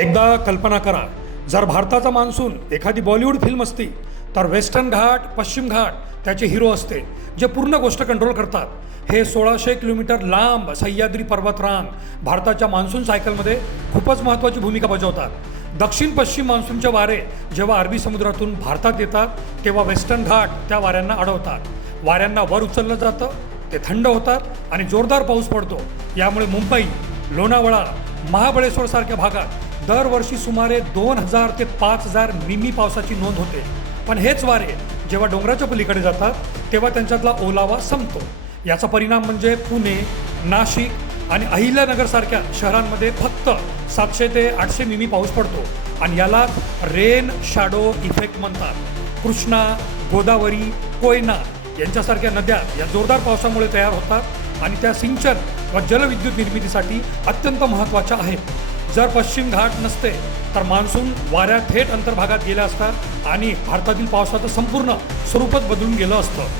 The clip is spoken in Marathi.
एकदा कल्पना करा, जर भारताचा मान्सून एखादी बॉलिवूड फिल्म असती तर वेस्टर्न घाट, पश्चिम घाट त्याचे हिरो असते, जे पूर्ण गोष्ट कंट्रोल करतात. हे 1600 किलोमीटर लांब सह्याद्री पर्वतरांग भारताच्या मान्सून सायकलमध्ये खूपच महत्त्वाची भूमिका बजावतात. दक्षिण पश्चिम मान्सूनचे वारे जेव्हा अरबी समुद्रातून भारतात येतात तेव्हा वेस्टर्न घाट त्या वाऱ्यांना अडवतात. वाऱ्यांना वर उचललं जातं, ते थंड होतात आणि जोरदार पाऊस पडतो. यामुळे मुंबई, लोणावळा, महाबळेश्वर सारख्या भागात दरवर्षी सुमारे 2000 ते 5000 मिमी पावसाची नोंद होते. पण हेच वारे जेव्हा डोंगराच्या पलीकडे जातात तेव्हा त्यांच्यातला ओलावा संपतो. याचा परिणाम म्हणजे पुणे, नाशिक आणि अहिल्यानगरसारख्या शहरांमध्ये फक्त 700 ते 800 मिमी पाऊस पडतो आणि याला रेन शॅडो इफेक्ट म्हणतात. कृष्णा, गोदावरी, कोयना यांच्यासारख्या नद्या या जोरदार पावसामुळे तयार होतात आणि त्या सिंचन व जलविद्युत निर्मितीसाठी अत्यंत महत्त्वाच्या आहेत. जर पश्चिम घाट नसते तर मान्सून वाऱ्या थेट अंतर्भागात गेल्या असतात आणि भारतातील पावसाचं संपूर्ण स्वरूपच बदलून गेलं असतं.